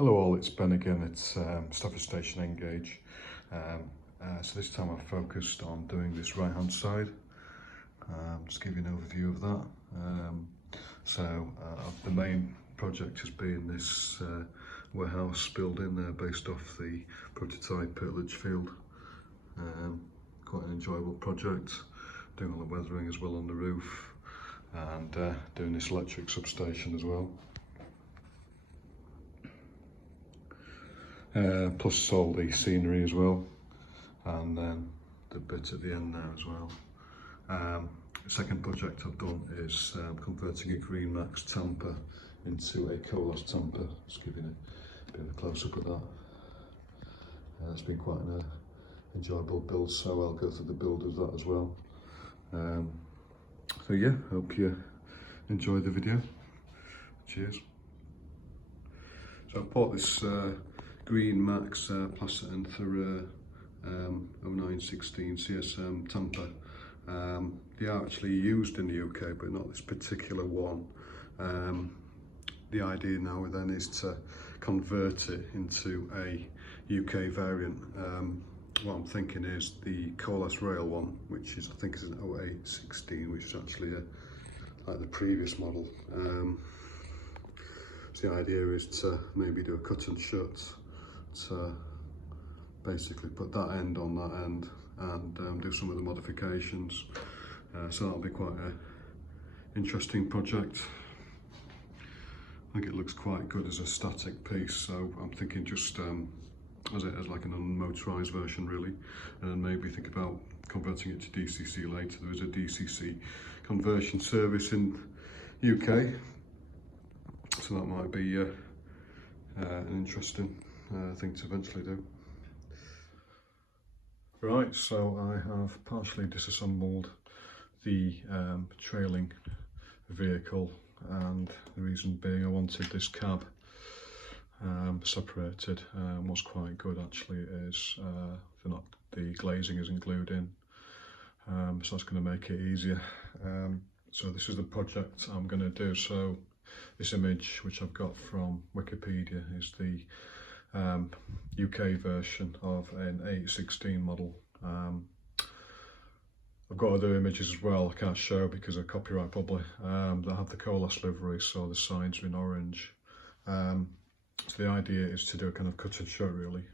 Hello all, it's Ben again. It's Stafford Station Engage. So this time I've focused on doing this right hand side. Just give you an overview of that. The main project has been this warehouse building based off the prototype at Lichfield. Quite an enjoyable project, doing all the weathering as well on the roof and doing this electric substation as well. Plus all the scenery as well, and then the bit at the end there as well. The second project I've done is converting a Greenmax Tamper into a coalesced Tamper. Just giving a bit of a close-up of that. It's been quite an enjoyable build, so I'll go through the build of that as well. So yeah, hope you enjoy the video. Cheers. So I bought this Greenmax plastic Anther 0916 CSM Tamper. They are actually used in the UK, but not this particular one. The idea now then is to convert it into a UK variant. What I'm thinking is the coalesced rail one, which is I think is an 0816, which is actually like the previous model. So the idea is to maybe do a cut and shut to basically put that end on that end and do some of the modifications. So that'll be quite an interesting project. I think it looks quite good as a static piece, so I'm thinking just as like an unmotorised version really, and then maybe think about converting it to DCC later. There is a DCC conversion service in UK, so that might be an interesting thing to eventually do. Right, so I have partially disassembled the trailing vehicle, and the reason being I wanted this cab separated. What's quite good actually is the glazing isn't glued in, so that's going to make it easier. So this is the project I'm going to do. So this image, which I've got from Wikipedia, is the UK version of an 816 model. I've got other images as well I can't show because of copyright probably, that have the coalesced livery, so the signs are in orange. So the idea is to do a kind of cut and shut really,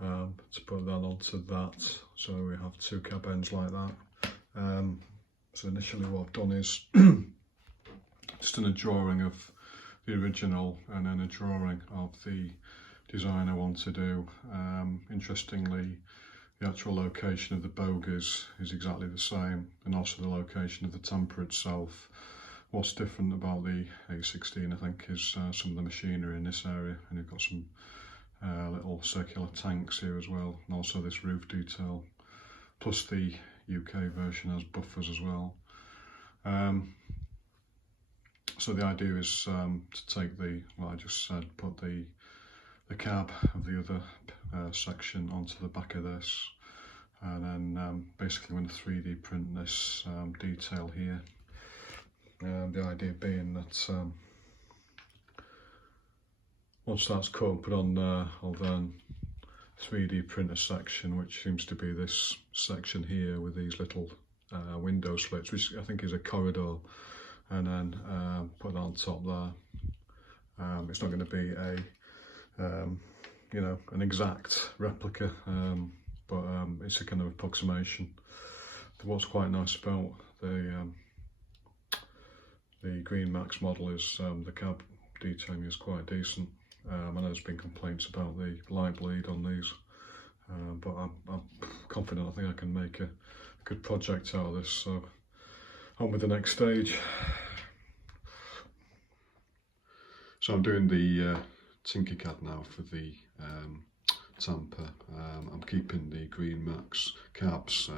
to put that onto that, so we have two cab ends like that. So initially what I've done is just done a drawing of the original and then a drawing of the design I want to do. Interestingly, the actual location of the bogies is exactly the same, and also the location of the Tamper itself. What's different about the 816 I think is some of the machinery in this area, and you've got some little circular tanks here as well, and also this roof detail, plus the UK version has buffers as well. So the idea is to take what I just said, put the cab of the other section onto the back of this, and then basically I'm going to 3D print this detail here. The idea being that once that's cut and put on there, I'll then 3D print a section, which seems to be this section here with these little window slits, which I think is a corridor, and then put that on top there. It's not going to be an exact replica, but it's a kind of approximation. What's quite nice about the Greenmax model is the cab detailing is quite decent. I know there's been complaints about the light bleed on these, but I'm confident I think I can make a good project out of this, so on with the next stage. So I'm doing the Tinkercad now for the Tamper. I'm keeping the Greenmax cabs.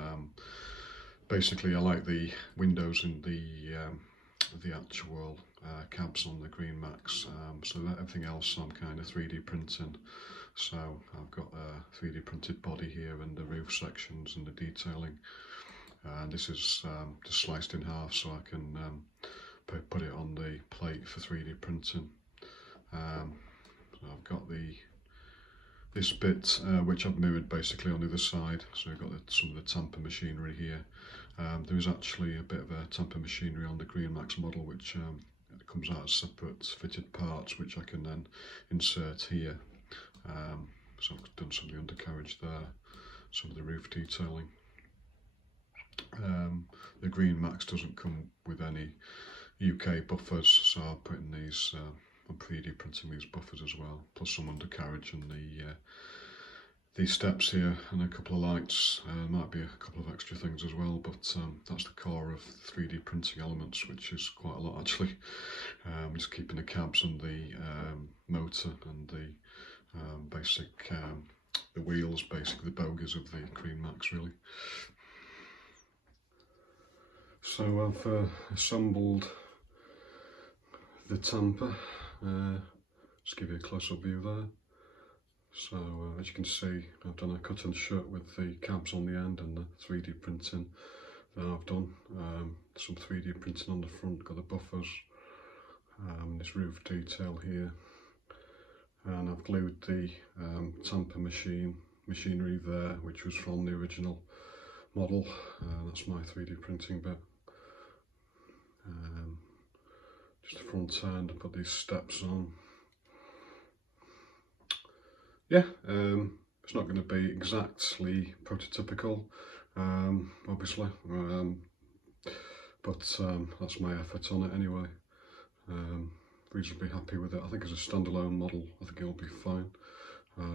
Basically I like the windows in the actual cabs on the Greenmax, so everything else I'm kind of 3D printing. So I've got a 3D printed body here and the roof sections and the detailing, and this is just sliced in half so I can put it on the plate for 3D printing. I've got this bit which I've mirrored basically on the other side. So I've got some of the Tamper machinery here. There is actually a bit of a Tamper machinery on the Greenmax model which comes out as separate fitted parts, which I can then insert here. So I've done some of the undercarriage there, some of the roof detailing. The Greenmax doesn't come with any UK buffers, so I'm putting these, I'm 3D printing these buffers as well, plus some undercarriage and these steps here and a couple of lights. Might be a couple of extra things as well, but that's the core of 3D printing elements, which is quite a lot actually. Just keeping the cabs and the motor and the basic, the wheels, basically the bogies of the Greenmax really. So I've assembled the Tamper. Just give you a close-up view there. So as you can see, I've done a cut and shut with the cabs on the end and the 3D printing that I've done. Some 3D printing on the front, got the buffers, this roof detail here, and I've glued the Tamper machinery there, which was from the original model. That's my 3D printing bit. Just the front end, I put these steps on. Yeah, it's not going to be exactly prototypical, obviously, but that's my effort on it anyway. Reasonably happy with it. I think as a standalone model, I think it'll be fine.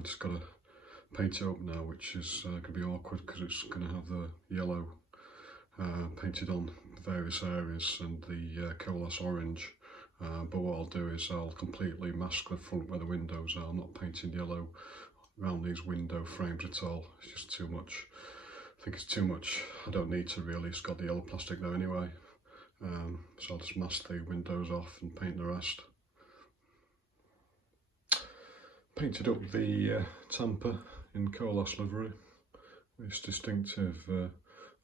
Just got to paint it up now, which is going to be awkward because it's going to have the yellow painted on various areas and the coalesce orange. But what I'll do is I'll completely mask the front where the windows are. I'm not painting yellow around these window frames at all. It's just too much. I think it's too much. I don't need to really. It's got the yellow plastic there anyway. So I'll just mask the windows off and paint the rest. Painted up the Tamper in coalesce livery. It's distinctive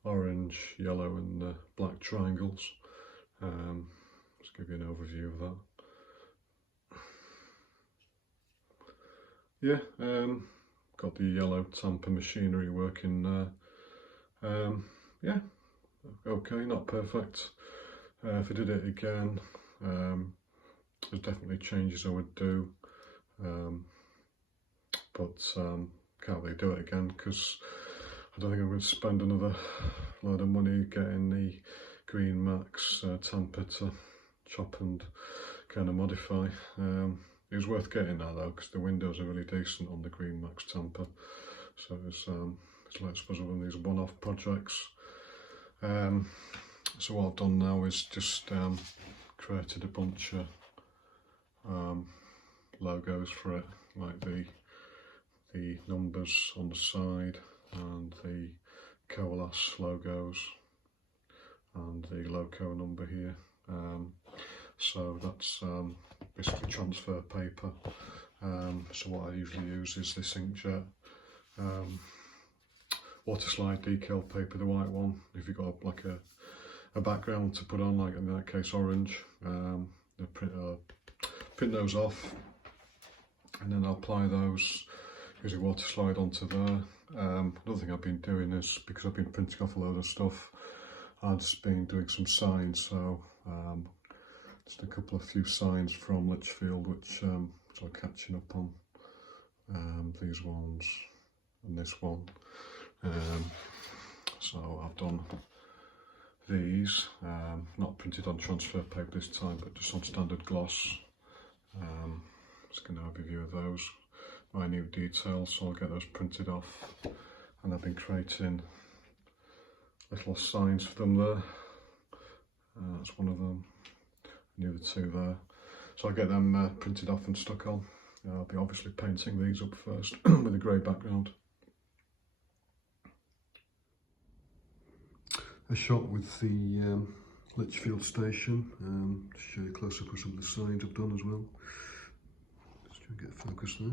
orange, yellow and black triangles. Just give you an overview of that. Yeah, got the yellow Tamper machinery working there. Yeah, okay, not perfect. If I did it again, there's definitely changes I would do, but can't really do it again because I don't think I'm going to spend another load of money getting the Greenmax Tamper to chop and kind of modify. It was worth getting that though because the windows are really decent on the Greenmax Tamper, so it's let's fuzz on these one-off projects. So what I've done now is just created a bunch of logos for it, like the numbers on the side and the coalesce logos and the loco number here. So that's basically transfer paper. So what I usually use is this inkjet water slide decal paper, the white one. If you've got like a background to put on, like in that case orange, print those off and then I'll apply those using water slide onto there. Another thing I've been doing is, because I've been printing off a load of stuff, I've just been doing some signs. So just a few signs from Lichfield which I'm catching up on, these ones and this one. So I've done these, not printed on transfer paper this time, but just on standard gloss. Just going to have a view of those, my new details, so I'll get those printed off. And I've been creating little signs for them there. That's one of them, and the other two there. So I'll get them printed off and stuck on. I'll be obviously painting these up first with a grey background. A shot with the Lichfield station, to show you a close up of some of the signs I've done as well. Just try and get focus there.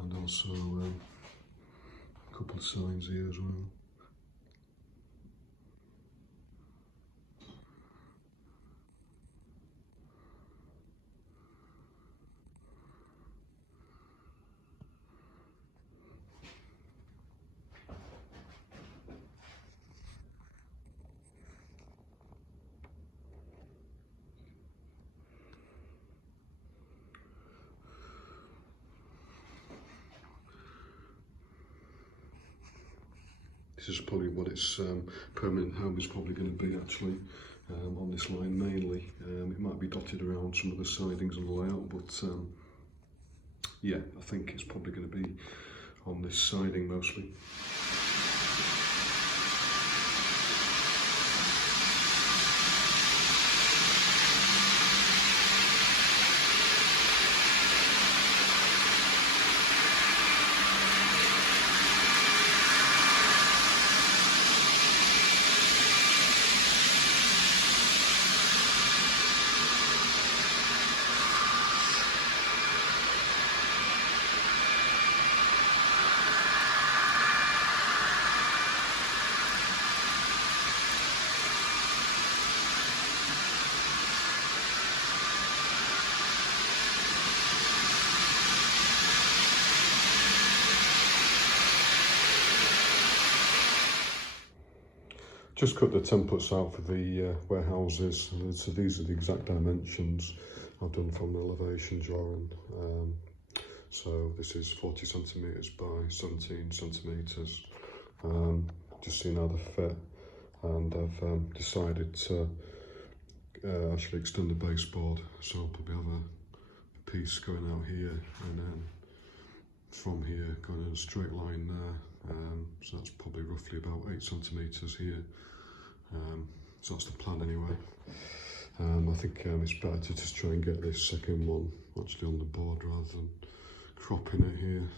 And also a couple couple of signs here as well. This is probably what its permanent home is probably going to be actually, on this line mainly. It might be dotted around some of the sidings and the layout, but yeah, I think it's probably going to be on this siding mostly. Just cut the templates out for the warehouses, so these are the exact dimensions I've done from the elevation drawing. So this is 40 centimetres by 17 centimetres, just seeing how they fit, and I've decided to actually extend the baseboard, so I'll probably have a piece going out here and then from here going in a straight line there, so that's probably roughly about 8 centimetres here. So that's the plan anyway. I think it's better to just try and get this second one actually on the board rather than cropping it here.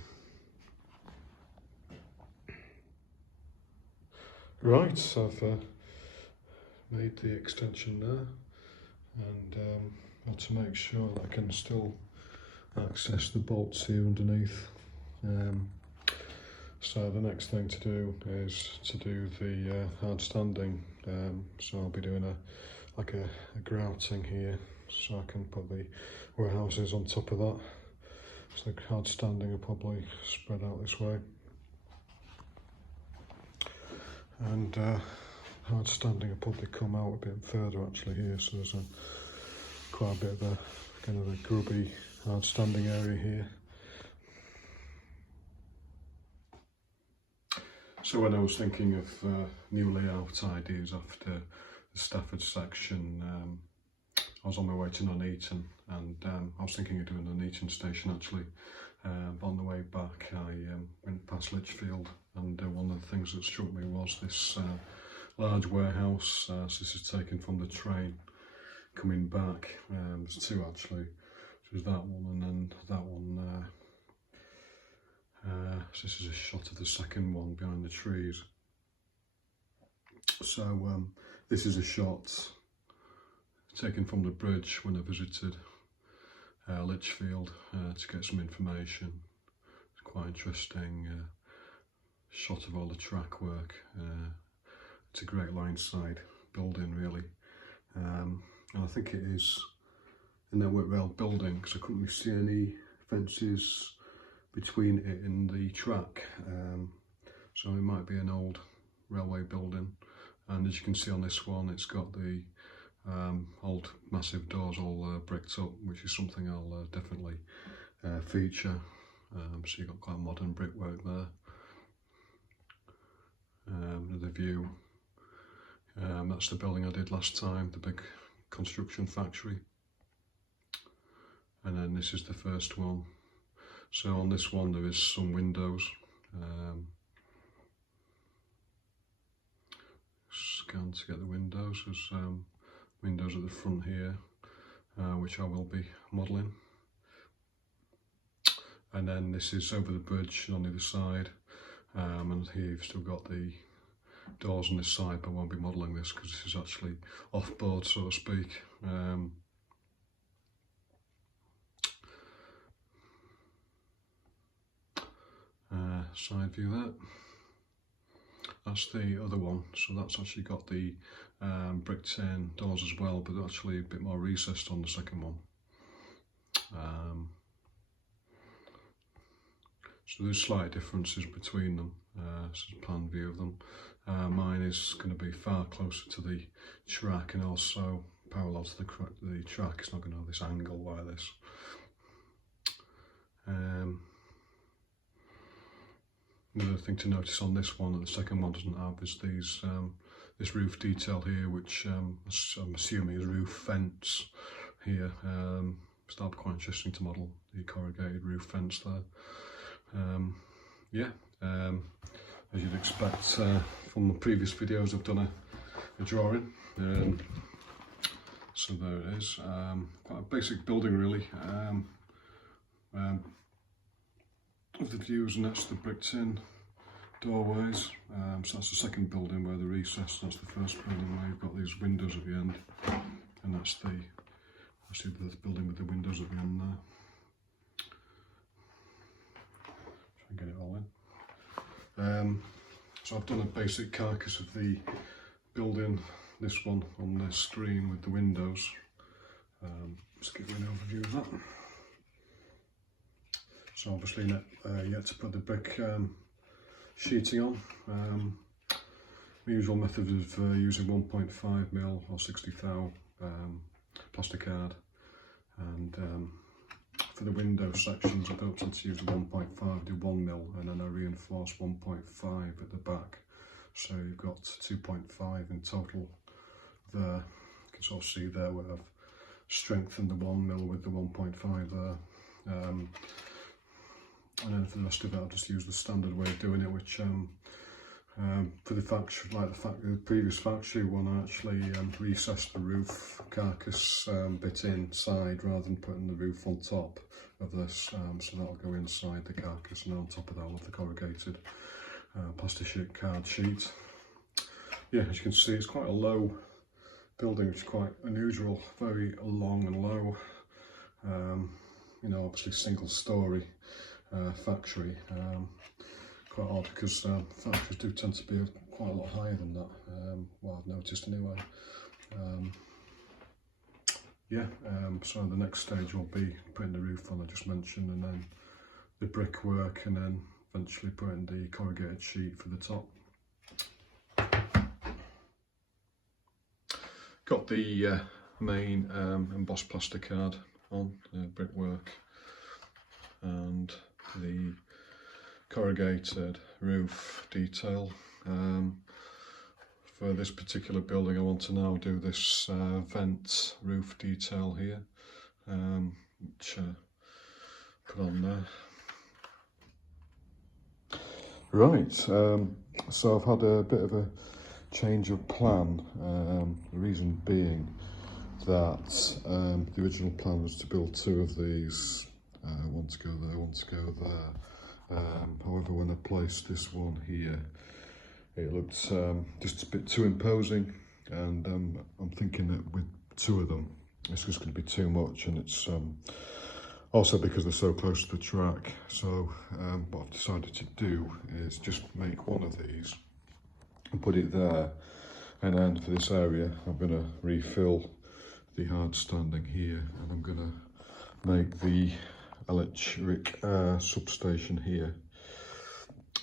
Right, so I've made the extension there, and got to make sure that I can still access the bolts here underneath. So the next thing to do is to do the hard standing. So I'll be doing a grouting here, so I can put the warehouses on top of that. So the hard standing will probably spread out this way, and hard standing will probably come out a bit further actually here. So there's quite a bit of a kind of a grubby hard standing area here. So when I was thinking of new layout ideas after the Stafford section, I was on my way to Nuneaton, and I was thinking of doing the Nuneaton station actually. But on the way back I went past Lichfield, and one of the things that struck me was this large warehouse. So this is taken from the train coming back. There's two actually. So there's that one and then that one. So this is a shot of the second one behind the trees. So this is a shot taken from the bridge when I visited Lichfield to get some information. It's quite interesting shot of all the track work. It's a great line side building really, and I think it is a network rail building because I couldn't really see any fences between it and the track, so it might be an old railway building. And as you can see on this one, it's got the old massive doors all bricked up, which is something I'll definitely feature. So you've got quite modern brickwork there. The view, that's the building I did last time, the big construction factory. And then this is the first one. So on this one there is some windows. Scan to get the windows. There's windows at the front here, which I will be modelling. And then this is over the bridge on the other side, and here you've still got the doors on this side, but I won't be modelling this because this is actually off board, so to speak. Side view there. That's the other one, so that's actually got the brick tin doors as well, but actually a bit more recessed on the second one. So there's slight differences between them. This is a plan view of them. Mine is going to be far closer to the track and also parallel to the track. It's not going to have this angle like this. Another thing to notice on this one that the second one doesn't have is these this roof detail here, which I'm assuming is roof fence here. So that'll be quite interesting to model, the corrugated roof fence there. As you'd expect from the previous videos, I've done a drawing. So there it is. Quite a basic building really. Of the views, and that's the brick tin doorways. So that's the second building where the recess. That's the first building where you've got these windows at the end, and that's the building with the windows at the end there. Try and get it all in. So I've done a basic carcass of the building, this one on the screen with the windows. Just give you an overview of that. So obviously yet to put the brick sheeting on. The usual method of using 1.5mm or 60 thou plastic card, and for the window sections I don't tend to use 1.5, do 1mm, and then I reinforce 1.5 at the back, so you've got 2.5 in total there. You can sort of see there where I've strengthened the 1mm with the 1.5 there. And then for the rest of it, I'll just use the standard way of doing it, which for the factory, like the previous factory one, I actually recessed the roof carcass bit inside rather than putting the roof on top of this. So that'll go inside the carcass, and on top of that I'll have the corrugated plastic card sheet. Yeah, as you can see, it's quite a low building, which is quite unusual, very long and low. You know, obviously single story factory. Quite odd, because factories do tend to be quite a lot higher than that, what I've noticed anyway. So the next stage will be putting the roof on, I just mentioned, and then the brickwork, and then eventually putting the corrugated sheet for the top. Got the main embossed plastic card on, brickwork, and the corrugated roof detail. For this particular building I want to now do this vent roof detail here, which put on there. Right, so I've had a bit of a change of plan, the reason being that the original plan was to build two of these, one to go there, one to go there. However, when I placed this one here, it looked just a bit too imposing, and I'm thinking that with two of them, it's just going to be too much, and it's also because they're so close to the track. So what I've decided to do is just make one of these and put it there, and then for this area I'm going to refill the hard standing here, and I'm going to make the electric substation here.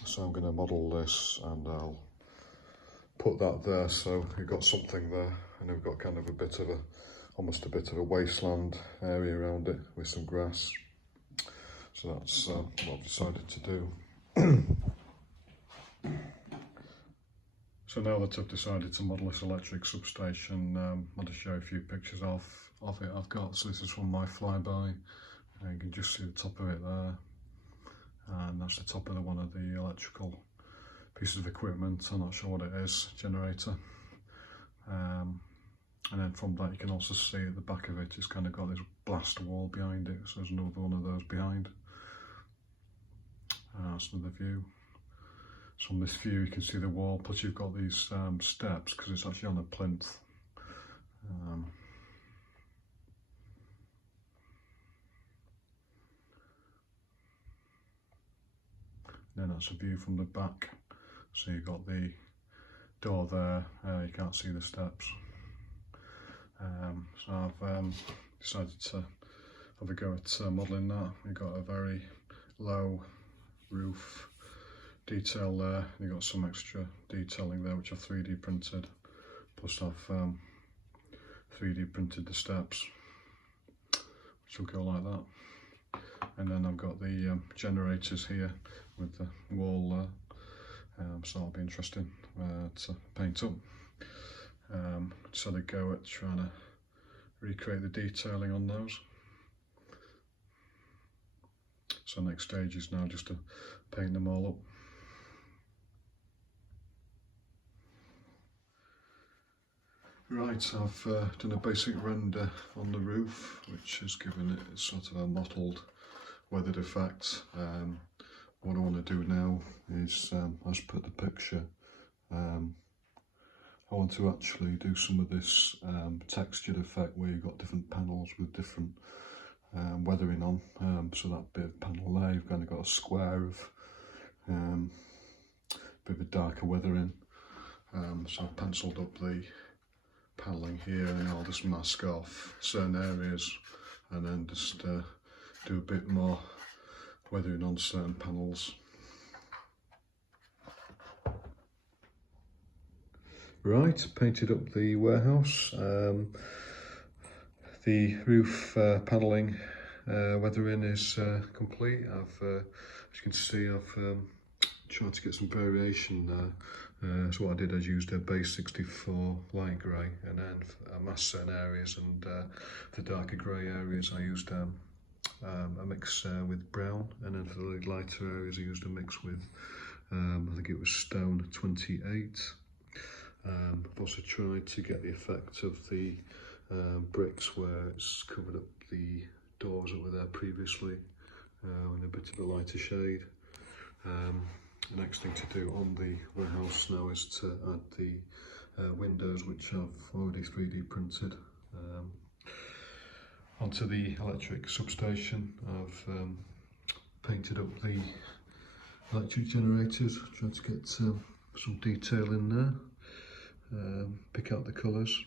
So I'm going to model this, and I'll put that there, so we've got something there, and we've got kind of a bit of a, almost a bit of a wasteland area around it with some grass. So that's what I've decided to do. So now that I've decided to model this electric substation, I'll just show you a few pictures of it I've got. So this is from my flyby, and you can just see the top of it there, and that's the top of one of the electrical pieces of equipment. I'm not sure what it is, generator. And then from that you can also see at the back of it, it's kind of got this blast wall behind it, so there's another one of those behind. That's another view. So on this view you can see the wall, plus you've got these steps, because it's actually on a plinth. Then that's a view from the back. So you've got the door there, you can't see the steps. So I've decided to have a go at modelling that. We've got a very low roof detail there. You've got some extra detailing there which I've 3D printed, plus I've 3D printed the steps, which will go like that. And then I've got the generators here with the wall there, so that'll be interesting to paint up. So they go at trying to recreate the detailing on those. So next stage is now just to paint them all up. Right, I've done a basic render on the roof, which has given it sort of a mottled, weathered effect. What I want to do now is, as per the picture, I want to actually do some of this textured effect where you've got different panels with different weathering on. So that bit of panel there, you've kind of got a square of bit of a darker weathering. So I've penciled up the paneling here, and I'll just mask off certain areas and then just do a bit more weathering on certain panels. Right, painted up the warehouse. The roof panelling weathering is complete. As you can see, I've tried to get some variation there. So what I did, I used a base 64 light grey, and then I masked certain areas, and the darker grey areas I used a mix with brown, and then for the lighter areas I used a mix with I think it was stone 28. I've also tried to get the effect of the bricks where it's covered up the doors that were there previously in a bit of a lighter shade. The next thing to do on the warehouse now is to add the windows, which I've already 3D printed. Onto the electric substation, I've painted up the electric generators, tried to get some detail in there. Pick out the colours,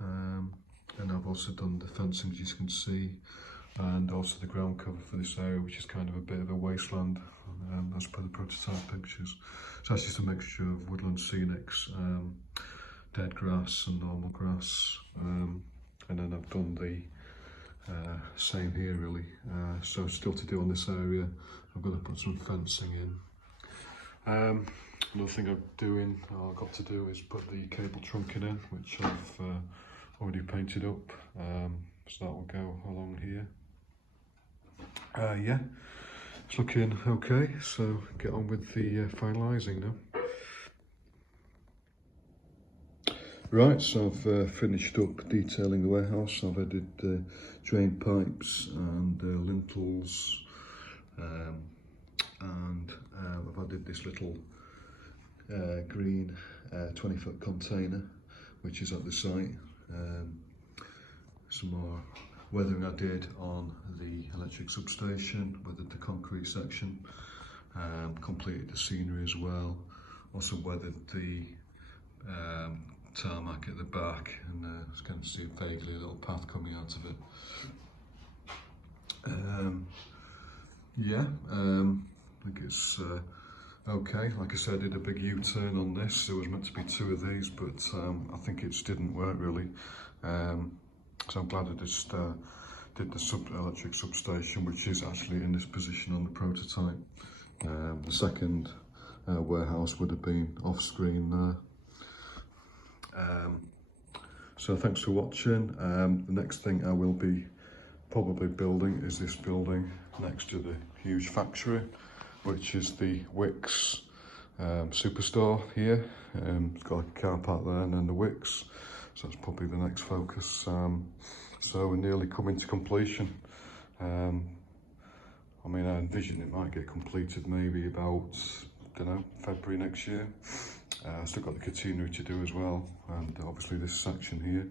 and I've also done the fencing, as you can see, and also the ground cover for this area, which is kind of a bit of a wasteland as per the prototype pictures. So that's just a mixture of woodland scenics, dead grass and normal grass, and then I've done the same here really. So still to do on this area, I've got to put some fencing in. Another thing I've got to do is put the cable trunking in, which I've already painted up, so that will go along here. Yeah, it's looking okay, so get on with the finalising now. Right, so I've finished up detailing the warehouse. I've added drain pipes and lintels, and I've added this little green 20-foot container which is at the site. Some more weathering I did on the electric substation, weathered the concrete section, completed the scenery as well, also weathered the tarmac at the back, and I can see vaguely a little path coming out of it. Yeah, I think it's okay. Like I said, I did a big U-turn on this. There was meant to be 2 of these, but I think it just didn't work really. So I'm glad I just did the electric substation, which is actually in this position on the prototype. The second warehouse would have been off screen there. So thanks for watching. The next thing I will be probably building is this building next to the huge factory, which is the Wicks superstore here. It's got a car park there, and then the Wicks. So that's probably the next focus. So we're nearly coming to completion. I mean, I envision it might get completed maybe about, I don't know, February next year. I've still got the catenary to do as well, and obviously this section here.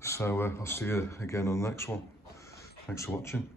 So I'll see you again on the next one. Thanks for watching.